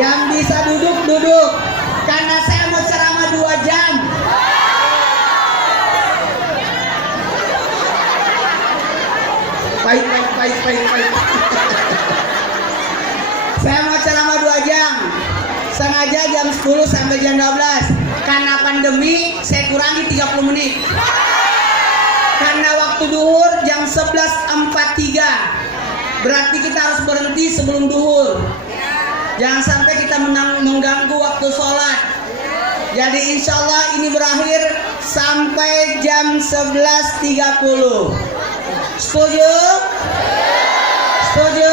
Yang bisa duduk, duduk. Karena saya mau ceramah 2 jam. Pahit. Saya mau ceramah 2 jam. Sengaja jam 10 sampai jam 12. Karena pandemi, saya kurangi 30 menit. Karena waktu duhur jam 11.43. Berarti kita harus berhenti sebelum duhur. Jangan sampai kita mengganggu waktu sholat. Jadi insya Allah ini berakhir sampai jam 11.30. Setuju? Setuju?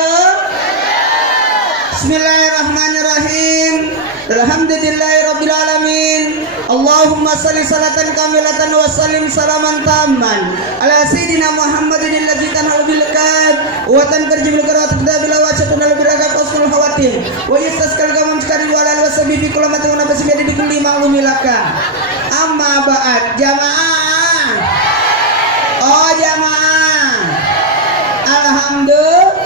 Bismillahirrahmanirrahim. Alhamdulillahirrabbilalamin. Allahumma salli salatan kamilatan wa sallim salaman tamman ala sayyidina Muhammadin alladzi tanhalu bil qad wa tanfarju bil qad wa bila wa satuna bil ragab usul khawatim wa yastaskal gamam sekali wa ala wasabi bi kullamatin wa nabasi bi kulli ma'lumilaka. Amma ba'd. Jamaah. Oh jamaah. Alhamdulillah.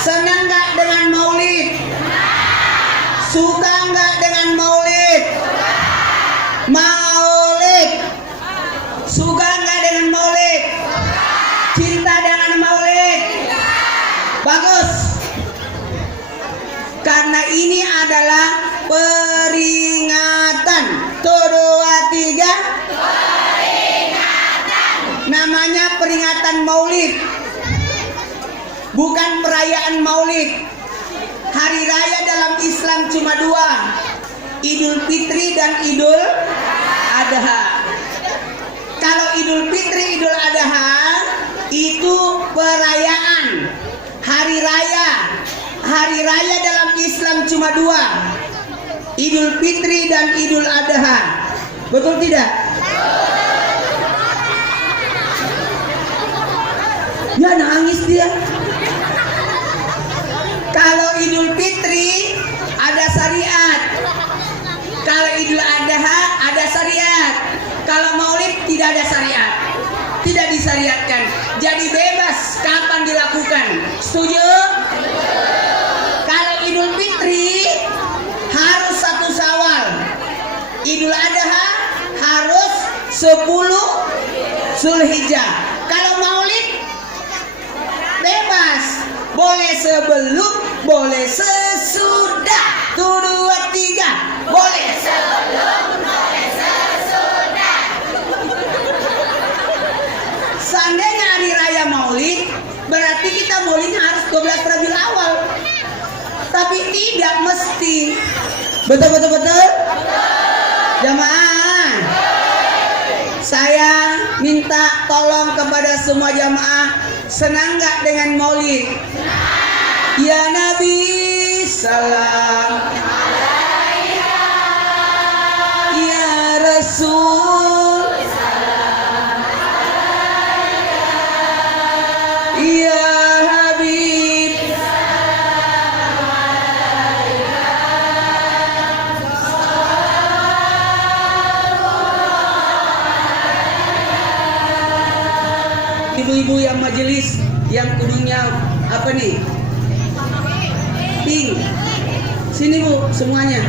Senang enggak dengan maulid? Suka enggak dengan maulid? Maulid. Suka enggak dengan maulid? Cinta dengan maulid? Bagus. Karena ini adalah peringatan. 1, 2, 3. Peringatan. Namanya peringatan maulid. Bukan perayaan maulid. Hari raya dalam Islam cuma 2, Idul Fitri dan Idul Adha. Kalau Idul Fitri, Idul Adha itu perayaan hari raya. Hari raya dalam Islam cuma 2, Idul Fitri dan Idul Adha. Betul tidak? Ya nangis dia. Kalau Idul Fitri ada syariat. Kalau Idul Adha ada syariat. Kalau Maulid tidak ada syariat. Tidak disyariatkan. Jadi bebas kapan dilakukan. Setuju? Kalau Idul Fitri harus 1 Syawal. Idul Adha harus 10 Zulhijjah. Kalau Maulid bebas. Boleh sebelum, boleh sesudah. 1, 2, 3. Boleh sebelum, boleh sesudah. Seandainya hari raya Maulid, berarti kita maulid harus 12 Rabiul Awal. Tapi tidak mesti. Betul? Jamaah. Saya minta tolong kepada semua jamaah. Senang gak dengan maulid? Ya Nabi salam alaika, ya Rasul salam alaika, ya Habib salam alaika. Ibu-ibu yang majelis yang kudunya apa nih? Pink. Sini Bu, semuanya.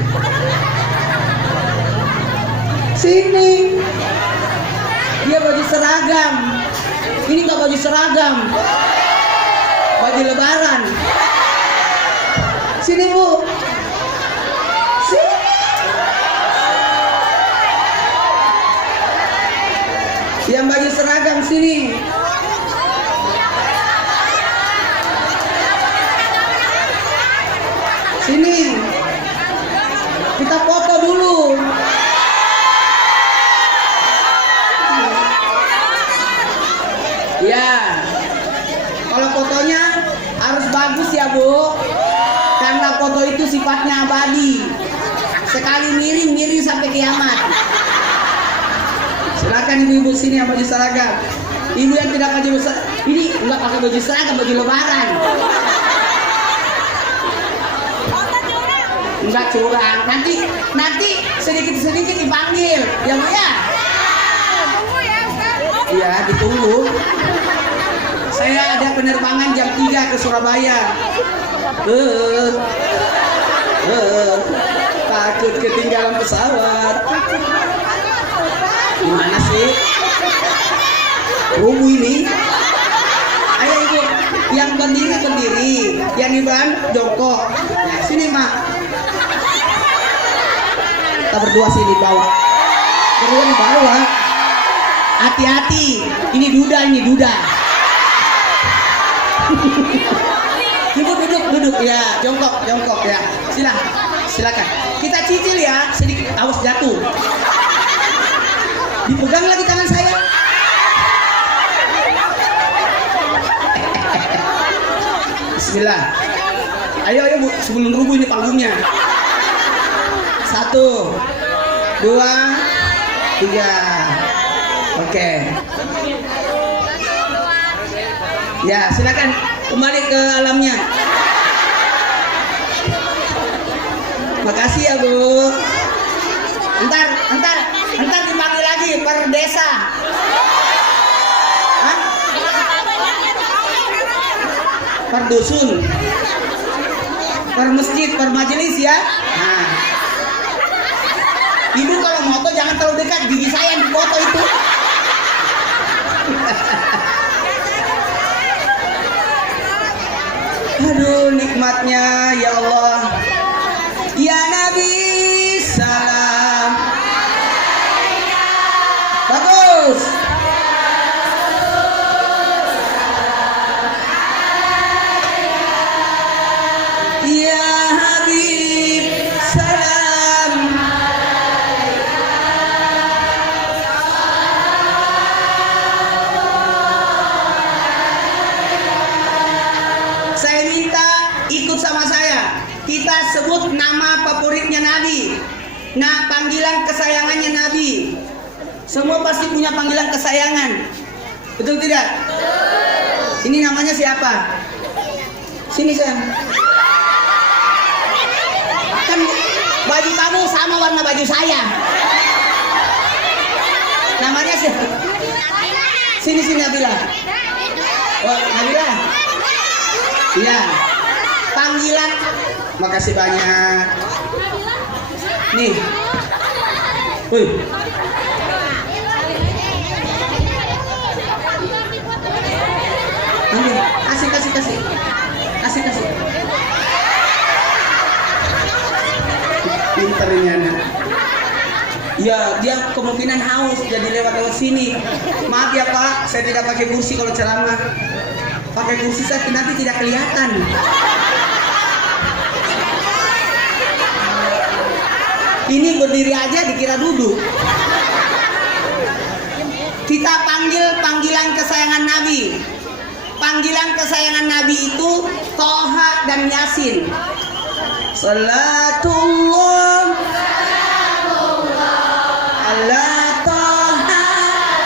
Sini. Dia baju seragam. Ini enggak baju seragam. Baju lebaran. Sini Bu. Sini. Yang baju seragam sini. Sini, kita foto dulu. Ya, kalau fotonya harus bagus ya Bu, karena foto itu sifatnya abadi. Sekali miring sampai kiamat. Silakan ibu-ibu sini yang baju seragam. Ibu yang tidak baju seragam, ini enggak pakai baju seragam, baju lebaran. Enggak curang, nanti sedikit dipanggil, ya Bu ya? Tunggu ya Ustaz. Iya, ditunggu. Saya ada penerbangan jam 3 ke Surabaya. Takut ketinggalan pesawat. Gimana sih? Rumu ini. Ayo ibu, yang berdiri, yang di depan jongkok. Nah, sini mak. Kita berdua sini bawah. Berdua di bawah. Hati-hati, ini duda. Ibu duduk ya, jongkok ya. Silakan. Kita cicil ya, sedikit awas jatuh. Dipegang lagi tangan saya. Bismillah. Ayo Bu, sebelum rubuh ini panggungnya. 1, 2, 3. Oke. Ya, silakan kembali ke alamnya. Makasih ya Bu. Entar dipanggil lagi per desa. Hah? Per dusun, per masjid, per majelis ya. Nah, ibu kalau moto jangan terlalu dekat, gigi saya yang dipoto itu. Aduh, nikmatnya ya Allah. Ya Nabi salam. Bagus. Ya Habib salam. Saya minta ikut sama saya. Kita sebut nama favoritnya Nabi. Nah, panggilan kesayangannya Nabi. Semua pasti punya panggilan kesayangan. Betul tidak? Betul. Ini namanya siapa? Sini sayang. Kan baju kamu sama warna baju saya. Namanya siapa? Sini Nabila. Oh, Nabila. Iya. Panggilan. Makasih banyak. Nih. Wih. Ambil. Kasih. Pinter ini anak. Ya, dia kemungkinan haus jadi lewat sini. Maaf ya Pak, saya tidak pakai kursi kalau ceramah. Pakai kursi saya nanti tidak kelihatan. Ini berdiri aja dikira duduk. Kita panggil panggilan kesayangan Nabi. Panggilan kesayangan Nabi itu Toha dan Yasin. Salatullah ala Toha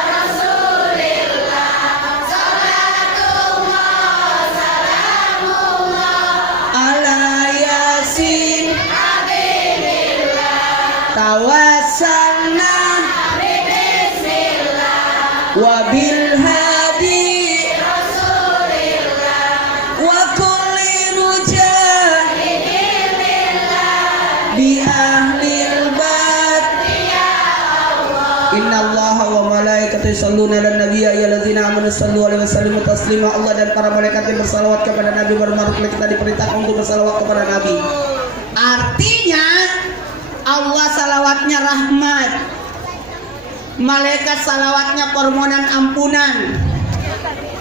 Rasulillah. Salatullah salamullah ala Yasin Habibillah. Tawassalna bismillah wabil hadi Rasulillah wa kulli mujahidillah bi ahlil bait ya Allah. Innallaha wa malaikatahu yusholluna 'alan nabiy ya ayyuhallazina amanu shallu 'alaihi wa sallimu taslima. Allah dan para malaikatnya bersalawat kepada Nabi. Bermakna kita diperintahkan untuk bersalawat kepada Nabi. Artinya Allah salawatnya rahmat, malaikat salawatnya permohonan ampunan,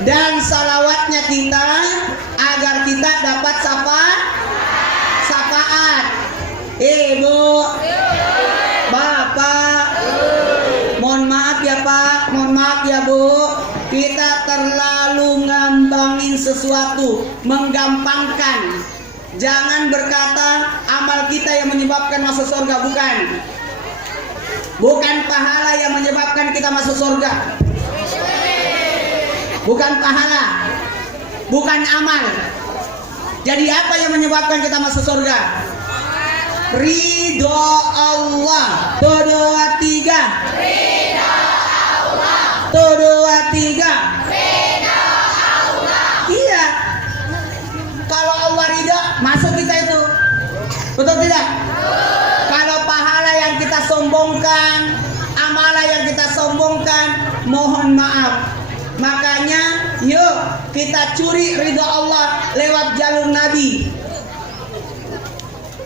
dan salawatnya kita agar kita dapat syafaat. Ibu, Bapak, mohon maaf ya Pak, mohon maaf ya Bu, kita terlalu ngambangin sesuatu, menggampangkan. Jangan berkata amal kita yang menyebabkan masuk surga, bukan pahala yang menyebabkan kita masuk surga. Bukan pahala, bukan amal. Jadi apa yang menyebabkan kita masuk surga? Ridho Allah. 1, 2, 3. Ridho Allah. 1, 2, 3. Ridho Allah. Iya. Kalau Allah ridho, masuk kita itu. Betul tidak? Kalau pahala yang kita sombongkan, amalan yang kita sombongkan, mohon maaf. Makanya yuk kita curi ridho Allah lewat jalur Nabi.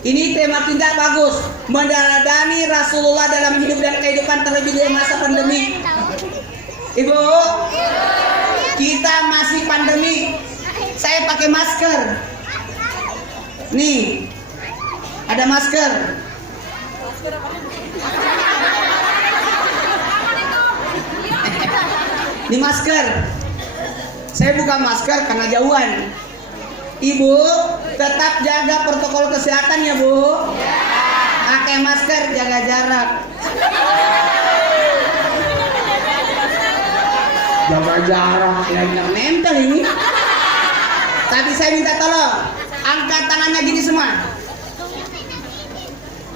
Ini tema kita bagus, meneladani Rasulullah dalam hidup dan kehidupan terlebih di masa pandemi. Ibu, kita masih pandemi. Saya pakai masker. Nih, ada masker. Ini masker. Saya buka masker karena jauhan. Ibu, tetap jaga protokol kesehatan ya, Bu. Pakai masker, jaga jarak. Jaga jarak, ya nempel ini. Tapi saya minta tolong, angkat tangannya gini semua.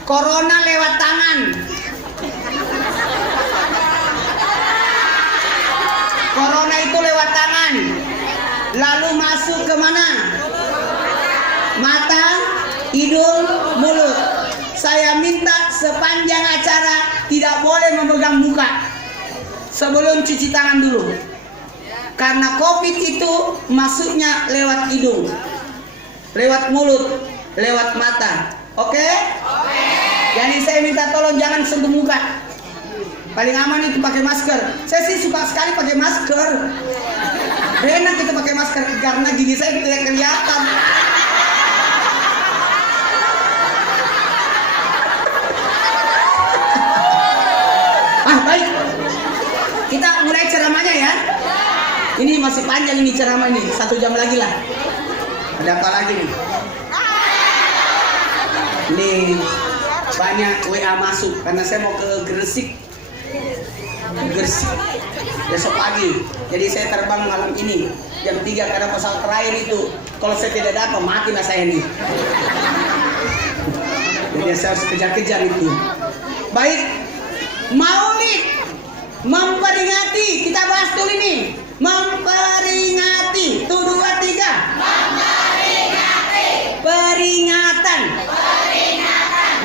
Corona lewat tangan. Corona itu lewat tangan. Lalu masuk ke mana? Mata, hidung, mulut. Saya minta sepanjang acara tidak boleh memegang muka sebelum cuci tangan dulu. Karena COVID itu masuknya lewat hidung, lewat mulut, lewat mata. Oke? Jadi saya minta tolong jangan sentuh muka. Paling aman itu pakai masker. Saya sih suka sekali pakai masker. Enak kita pakai masker karena gigi saya tidak kelihatan. Baik. Kita mulai ceramahnya ya. Ini masih panjang ini ceramah ini, 1 jam lagi lah. Ada apa lagi nih? Nih banyak WA masuk karena saya mau ke Gresik besok pagi. Jadi saya terbang malam ini jam 3 karena pesawat terakhir itu. Kalau saya tidak dapat mati lah saya nih. Jadi saya harus kejar-kejar itu. Baik, Maulid memperingati, kita bahas dulu ini. Memperingati, 1, 2, 3. Memperingati. Peringatan.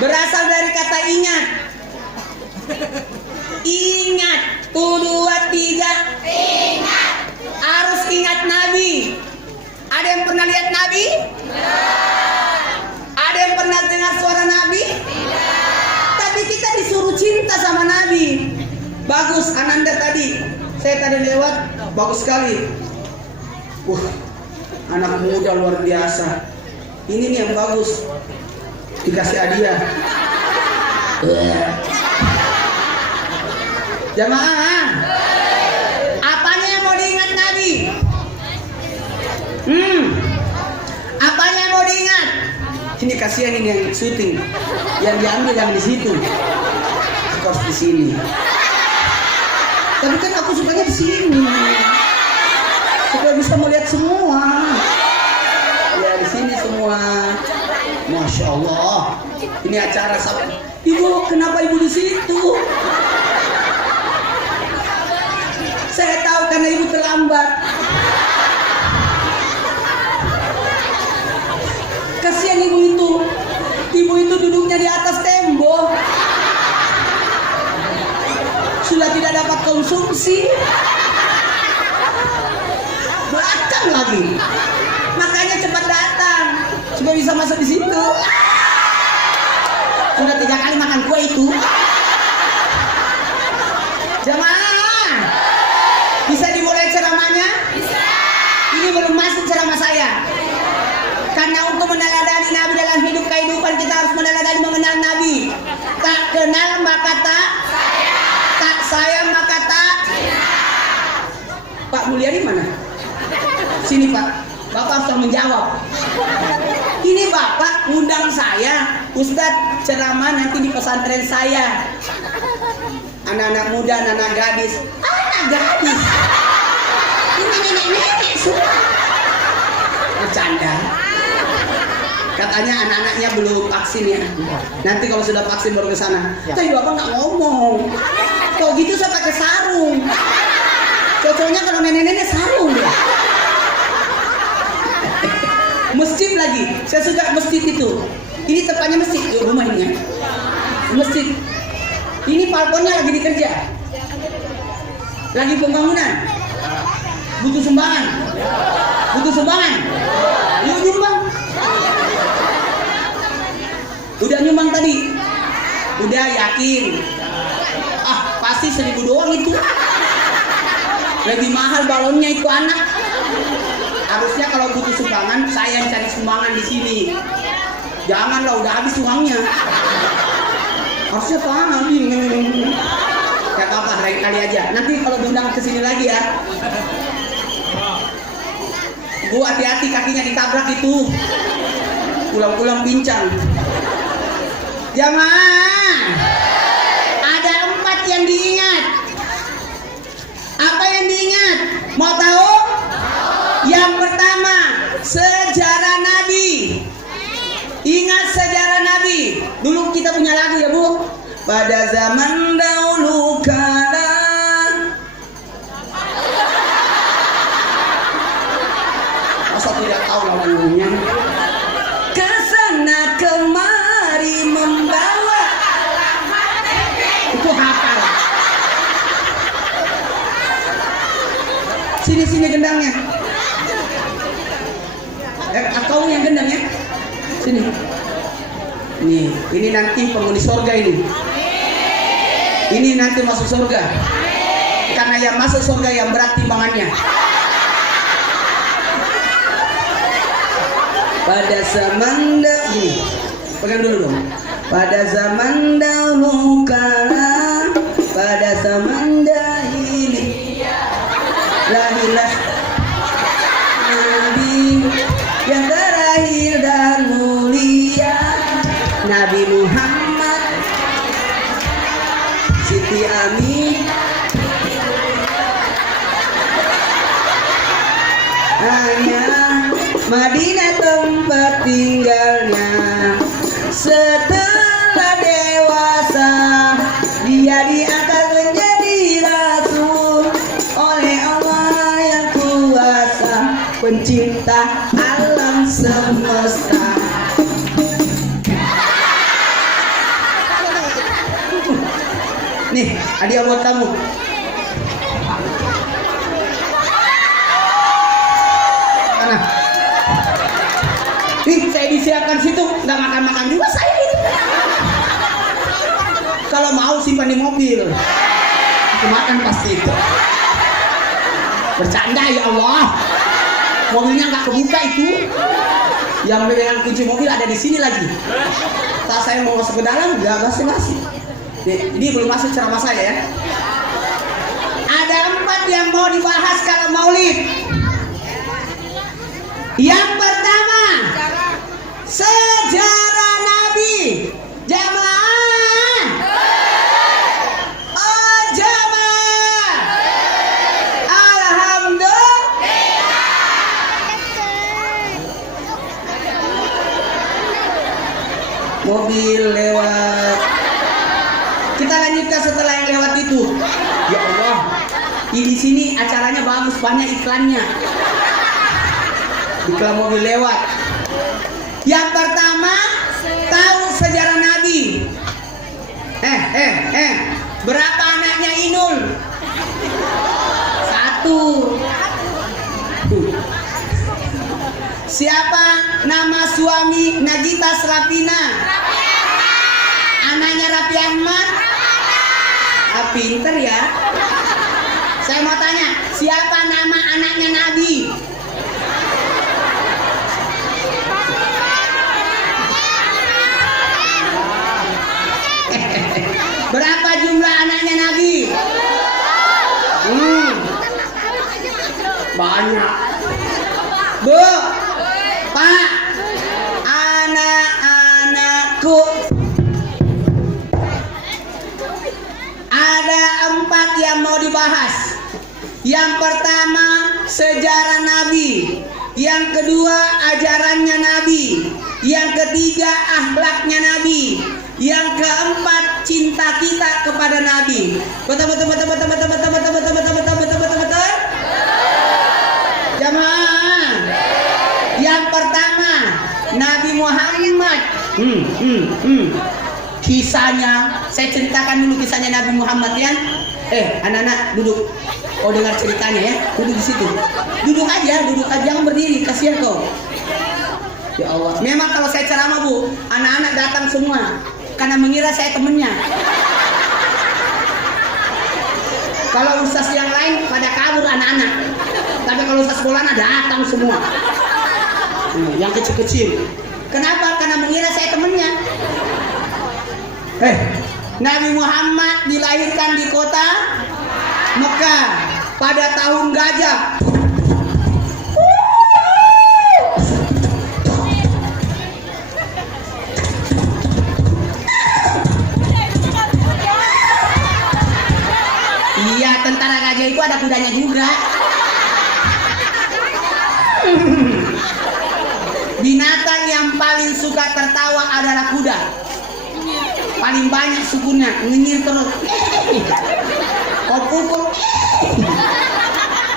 Berasal dari kata ingat. Ingat, 1, 2, 3. Ingat. Harus ingat Nabi. Ada yang pernah lihat Nabi? Tidak. Ada yang pernah dengar suara Nabi? Tidak. Tapi kita disuruh cinta sama Nabi. Bagus, Ananda tadi. Saya tadi lewat, bagus sekali. Anak muda luar biasa. Ini nih yang bagus. Dikasih hadiah. Jamaah, apanya yang mau diingat Nabi? Apanya yang mau diingat? Ini kasihan ini yang syuting, yang diambil yang di situ. Aku harus di sini. Tapi kan aku sukanya di sini, supaya bisa melihat semua. Ya di sini semua. Masya Allah. Ini acara sama. Ibu, kenapa ibu di situ? Saya tahu karena ibu terlambat. Kasihan ibu itu. Ibu itu duduknya di atas tembok. Sudah tidak dapat konsumsi. Belakang lagi. Makanya cepat datang supaya bisa masuk di situ. Sudah 3 kali makan kue itu. Jamaah, bisa dimulai ceramahnya? Bisa. Ini belum masuk ceramah saya. Karena untuk meneladani Nabi dalam hidup kehidupan kita harus meneladani mengenal Nabi. Tak kenal maka tak sayang. Tak sayang maka tak cinta. Pak Mulyadi mana? Sini Pak. Bapak harus menjawab. Ini Bapak undang saya, Ustadz ceramah nanti di pesantren saya. Anak-anak muda, anak-anak gadis. Anak gadis. Ini nenek-nenek semua. Bercanda. Katanya anak-anaknya belum vaksin ya. Nanti kalau sudah vaksin baru ke sana. Tapi Bapak nggak ngomong. Kalau gitu saya pakai sarung. Cocoknya kalau nenek-nenek sarung ya. Masjid lagi. Saya suka masjid itu. Ini tempatnya masjid, rumah ini ya. Masjid. Ini balkonnya lagi dikerja. Lagi pembangunan. Butuh sumbangan. Butuh sumbangan. Yuk nyumbang. Udah nyumbang tadi. Udah yakin. Pasti 1.000 doang itu. Lebih mahal balonnya itu anak. Harusnya kalau butuh sumbangan, saya yang cari sumbangan di sini. Janganlah udah habis uangnya. Harusnya tangan. Ya apa, lain kali aja. Nanti kalau diundang ke sini lagi ya. Bu, hati-hati kakinya ditabrak itu. Pulang-pulang pincang. Jamaah, ada 4 yang diingat. Apa yang diingat? Mau tahu? Yang pertama, sejarah Nabi. Ingat sejarah Nabi. Dulu kita punya lagu ya Bu. Pada zaman dahulu kala. Masa tidak tahu lagunya? Kesana kemari membawa. Itu hafal. Sini gendangnya. Kau yang gendang ya. Sini. Nih, ini nanti penghuni surga ini. Ini nanti masuk surga. Karena yang masuk surga yang berat timbangannya. Pada zaman dahulu, pegang dulu dong. Pada zaman dahulu kala, pada zaman dahiliyah, lahirlah Nabi yang terakhir dan mulia, Nabi Muhammad Siti Amin. Hanya Madinah tempat tinggalnya. Setelah dewasa dia diangkat menjadi rasul oleh Allah yang kuasa, pencipta alam semesta. Nih, hadiah buat kamu. Mana? Nih, saya disiapkan situ, nggak makan-makan juga saya ini. Kalau mau simpan di mobil. Aku makan pasti itu. Bercanda ya Allah. Mobilnya nggak kebuka itu. Yang pegangan kunci mobil ada di sini lagi. Saat saya mau masuk ke dalam, nggak basi-basi. Ini belum masuk ceramah saya ya. Ada 4 yang mau dibahas kalau maulid. Yang pertama, sejarah Nabi. Jamaah. Oh jamaah. Alhamdulillah. Mobil lewat. Kita lanjutkan setelah yang lewat itu. Ya Allah, di sini acaranya bagus, banyak iklannya. Iklan mobil lewat. Yang pertama, tahu sejarah Nabi. Berapa anaknya Inul? 1. Siapa nama suami Nagita Slavina? Anaknya Raffi Ahmad. Pinter ya. Saya mau tanya, siapa nama anaknya Nabi? Berapa jumlah anaknya Nabi? Banyak. Bu, Pak, anak-anakku, ada 4 yang mau dibahas. Yang pertama, sejarah Nabi. Yang kedua, ajarannya Nabi. Yang ketiga, akhlaknya Nabi. Yang keempat, cinta kita kepada Nabi. Betul. Jamaah. Yang pertama, Muhammad. Kisahnya, saya ceritakan dulu kisahnya Nabi Muhammad ya. Anak-anak duduk. Oh dengar ceritanya ya, duduk di situ. Duduk aja, jangan berdiri, kasihan kau. Ya Allah, memang kalau saya ceramah Bu, anak-anak datang semua karena mengira saya temennya. Kalau ustaz yang lain pada kabur anak-anak, tapi kalau ustaz sekolah datang semua. Yang kecil-kecil. Kenapa? Karena mengira saya temennya. Nabi Muhammad dilahirkan di kota Mekah pada tahun gajah. Iya, tentara gajah itu ada kudanya juga. Binatang yang paling suka tertawa adalah kuda. Paling banyak sukunya, ngenyir terus. Kok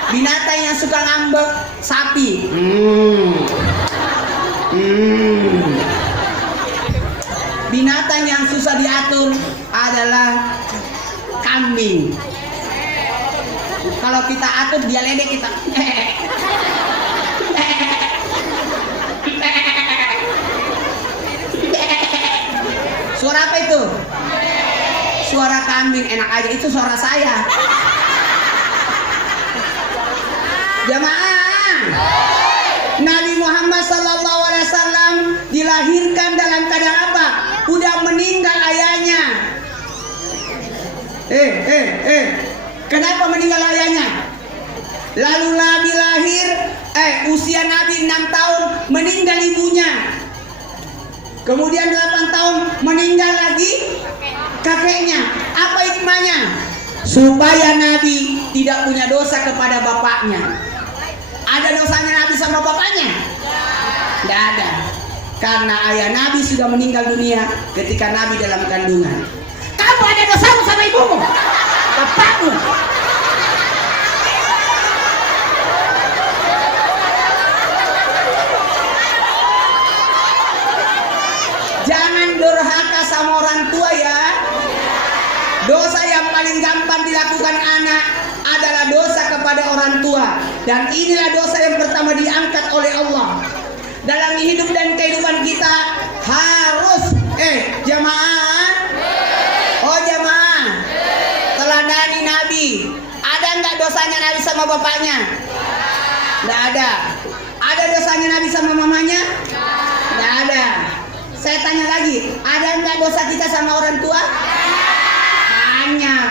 binatang yang suka ngambek, sapi. Binatang yang susah diatur adalah kambing. Kalau kita atur dia ledek kita. Suara apa itu? Suara kambing, enak aja, itu suara saya. Jamaah, Nabi Muhammad SAW dilahirkan dalam keadaan apa? Udah meninggal ayahnya. Kenapa meninggal ayahnya? Lalu Nabi lahir, usia Nabi 6 tahun meninggal ibunya. Kemudian 8 tahun meninggal lagi kakeknya. Apa hikmahnya? Supaya Nabi tidak punya dosa kepada bapaknya. Ada dosanya Nabi sama bapaknya? Tidak ada. Karena ayah Nabi sudah meninggal dunia ketika Nabi dalam kandungan. Kamu ada dosamu sama ibumu, bapakmu. Jangan durhaka sama orang tua ya. Dosa yang paling gampang dilakukan anak adalah dosa kepada orang tua. Dan inilah dosa yang pertama diangkat oleh Allah. Dalam hidup dan kehidupan kita harus jamaah. Oh jamaah, teladani Nabi. Ada nggak dosanya Nabi sama bapaknya? Nggak ada. Ada dosanya Nabi sama mamanya? Nggak ada. Saya tanya lagi, ada nggak dosa kita sama orang tua? Banyak.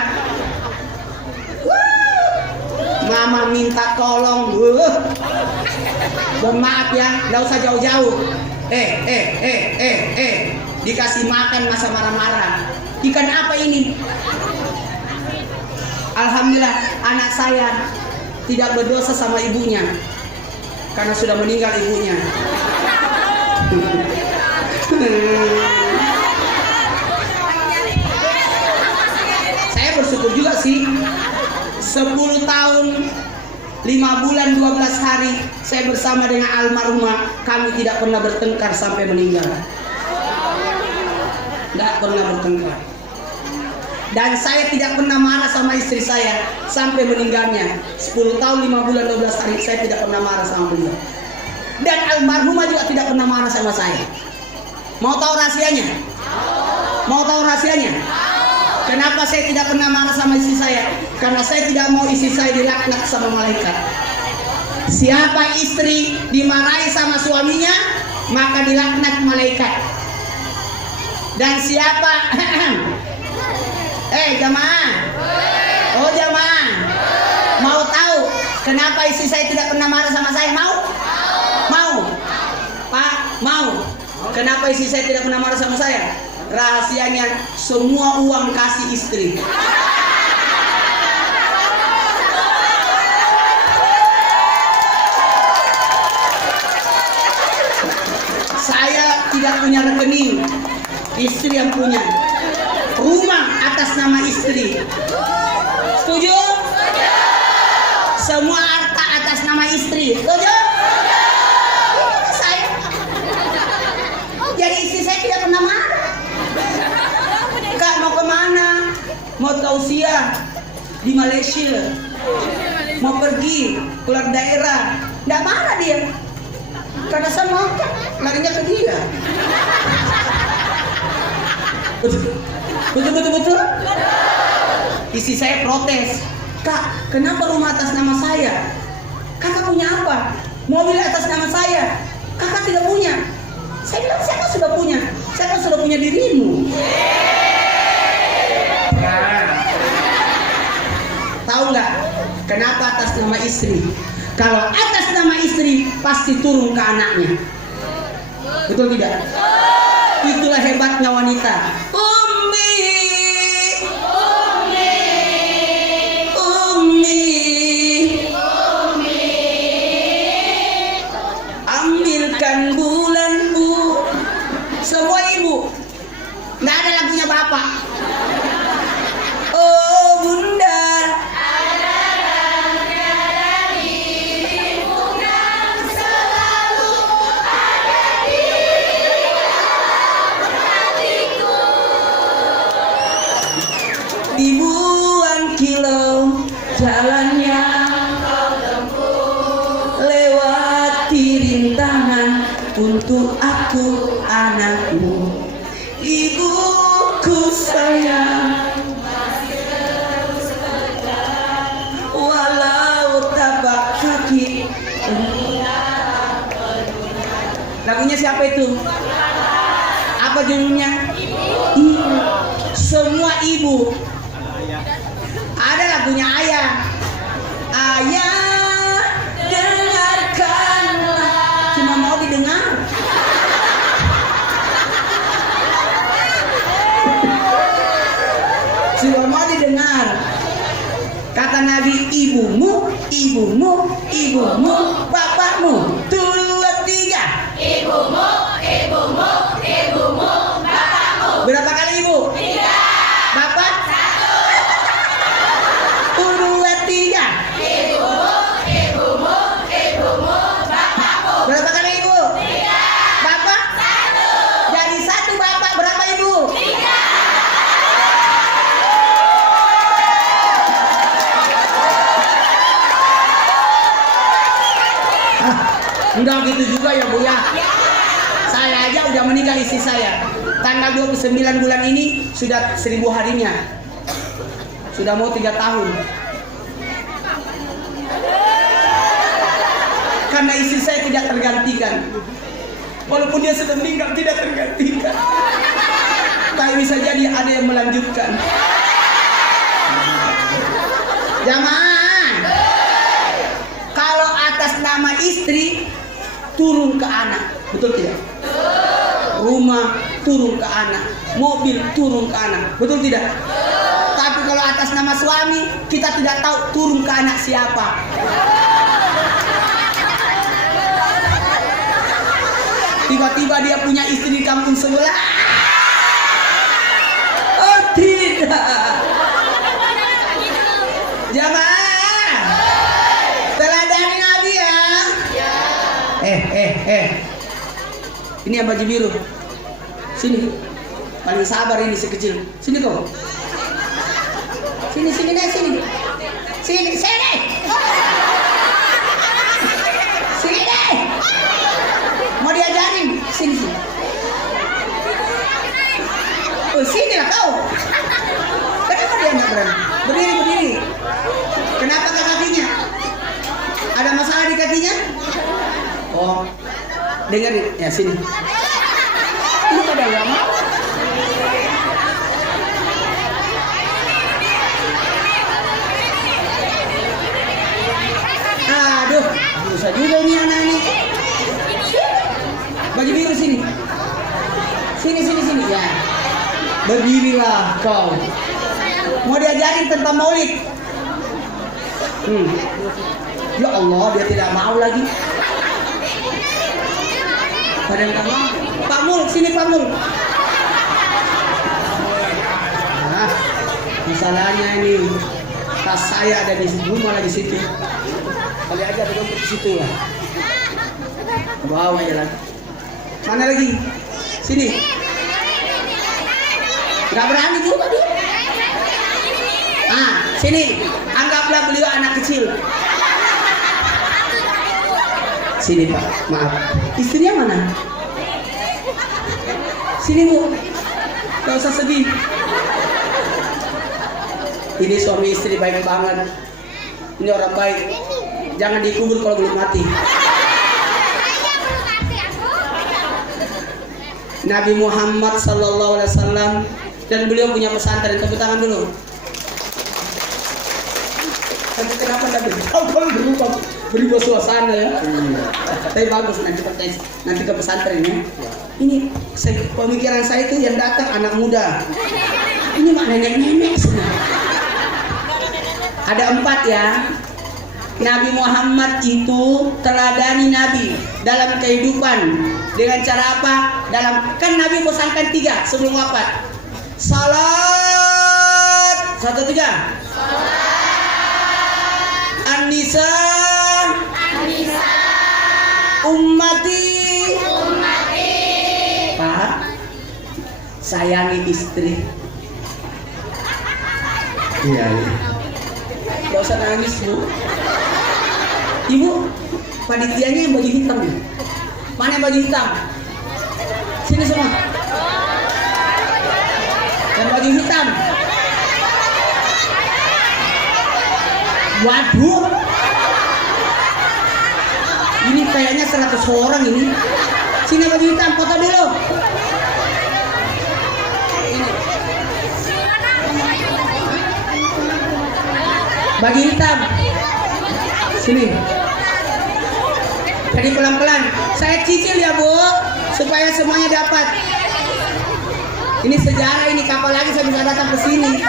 Mama minta tolong, maaf ya, nggak usah jauh-jauh. Dikasih makan masa marah-marah. Ikan apa ini? Alhamdulillah, anak saya tidak berdosa sama ibunya, karena sudah meninggal ibunya. Saya bersyukur juga sih. 10 tahun 5 bulan 12 hari saya bersama dengan almarhumah, kami tidak pernah bertengkar sampai meninggal. Tidak pernah bertengkar. Dan saya tidak pernah marah sama istri saya sampai meninggalnya. 10 tahun 5 bulan 12 hari saya tidak pernah marah sama beliau. Dan almarhumah juga tidak pernah marah sama saya. Mau tahu rahasianya? Mau tahu rahasianya? Kenapa saya tidak pernah marah sama istri saya? Karena saya tidak mau istri saya dilaknat sama malaikat. Siapa istri dimarahi sama suaminya, maka dilaknat malaikat. Dan siapa jamaah. Oh jamaah. Mau tahu kenapa istri saya tidak pernah marah sama saya? Mau? Mau? Pak, mau? Kenapa istri saya tidak pernah marah sama saya? Rahasianya, semua uang kasih istri. Saya tidak punya rekening, istri yang punya. Rumah atas nama istri. Setuju? Semua harta atas nama istri. Setuju? Saya. di Malaysia, mau pergi keluar daerah, nggak marah dia, karena saya makan, larinya ke dia. Betul. Istri saya protes, Kak, kenapa rumah atas nama saya? Kakak punya apa? Mobil atas nama saya, kakak tidak punya. Saya bilang, saya kan sudah punya. Saya kan sudah punya dirimu. Nah, tahu nggak kenapa atas nama istri? Kalau atas nama istri pasti turun ke anaknya. Betul tidak? Itulah hebatnya wanita. Ambilkan bulanku. Semua ibu, nggak ada lagunya bapak. Oh bunda, ribuan kilo jalannya kau tempuh, lewati rintangan untuk aku anakmu. Ibuku sayang, walau tapak kaki. Lagunya siapa itu? Apa judulnya? Semua ibu. Ada lagunya ayah. Ayah, dengarkanlah. Cuma mau didengar. Cuma mau didengar. Kata Nabi, ibumu, bapakmu. 2, 3. Ibumu, bapakmu. Berapa kali ibu? 3. Bapak? 1. 2, 3. Ibumu, bapakmu. Berapa kali ibu? 3. Bapak? 1. Jadi 1 bapak, berapa ibu? 3. Enggak gitu juga ya Bu ya. Saya aja udah menikah istri saya. Tanggal 29 bulan ini sudah 1000 harinya. Sudah mau 3 tahun. Karena istri saya tidak tergantikan. Walaupun dia sudah meninggal tidak tergantikan. Tapi bisa jadi ada yang melanjutkan. Jamaah. Kalau atas nama istri turun ke anak, betul tidak? Rumah turun ke anak, mobil turun ke anak, betul tidak? Tapi kalau atas nama suami, kita tidak tahu turun ke anak siapa. Tiba-tiba dia punya istri di kampung sebelah. Oh tidak. Jamaah, teladani Nabi ya. Ini yang baju biru. Sini. Paling sabar ini si kecil. Sini kau. Sini deh, sini. Sini. Sini. Mau diajarin. Sini. Oh, sini lah kau. Kenapa dia enggak berani? Berdiri. Kenapa ke kakinya? Ada masalah di kakinya? Oh, dengerin. Ya, sini. Ini pada nggak mau. Aduh, susah juga ini anak ini. Baju biru sini. Sini. Ya. Berdirilah kau. Mau diajarin tentang maulid. Ya Allah, dia tidak mau lagi. Pada nggak mau. Pak Mul, sini Pak Mul. Nah, masalahnya ini tas saya ada di rumah lagi situ. Kali aja ada dompet di situ lah. Bawa aja lagi. Mana lagi? Sini. Nggak berani juga dia. Sini, anggaplah beliau anak kecil. Sini Pak, maaf. Istrinya mana? Sini Bu, gak usah sedih. Ini suami istri baik banget. Ini orang baik. Jangan dikubur kalau belum mati. Nabi Muhammad sallallahu alaihi wasallam dan beliau punya pesantren. Tepuk tangan dulu. Tapi kenapa tadi? Kau berubah suasana ya. Tapi bagus nanti ke pesantren ya. Ini pemikiran saya itu yang datang anak muda. Ini mah nenek-nenek semua. Ada 4 ya. Nabi Muhammad itu teladani Nabi dalam kehidupan dengan cara apa? Kan Nabi pesankan 3 sebelum wafat. Salat 1 3. An-Nisa Ummati. Pak, sayangi istri. Iya. Gak usah nangis Bu. Ibu, panitianya yang baju hitam. Mana yang baju hitam? Sini semua. Yang baju hitam. Waduh. Ini kayaknya 100 orang ini. Sini baju hitam, foto dulu. Ini. Baju hitam. Sini. Jadi pelan-pelan. Saya cicil ya Bu, supaya semuanya dapat. Ini sejarah ini, kapan lagi saya bisa datang ke sini?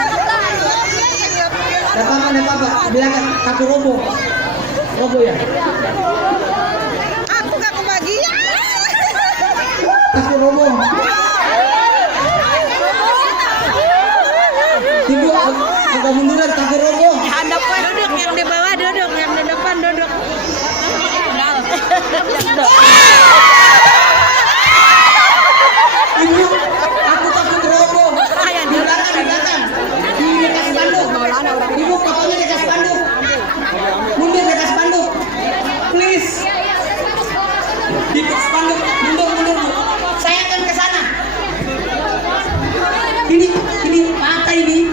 Dapat apa? Belakang kaku robo. Robo ya. Aku gak kebagian. Kaku robo. Ibu agak munduran kaku robo. Hadapan duduk, yang di bawah duduk, yang di depan duduk. Ibu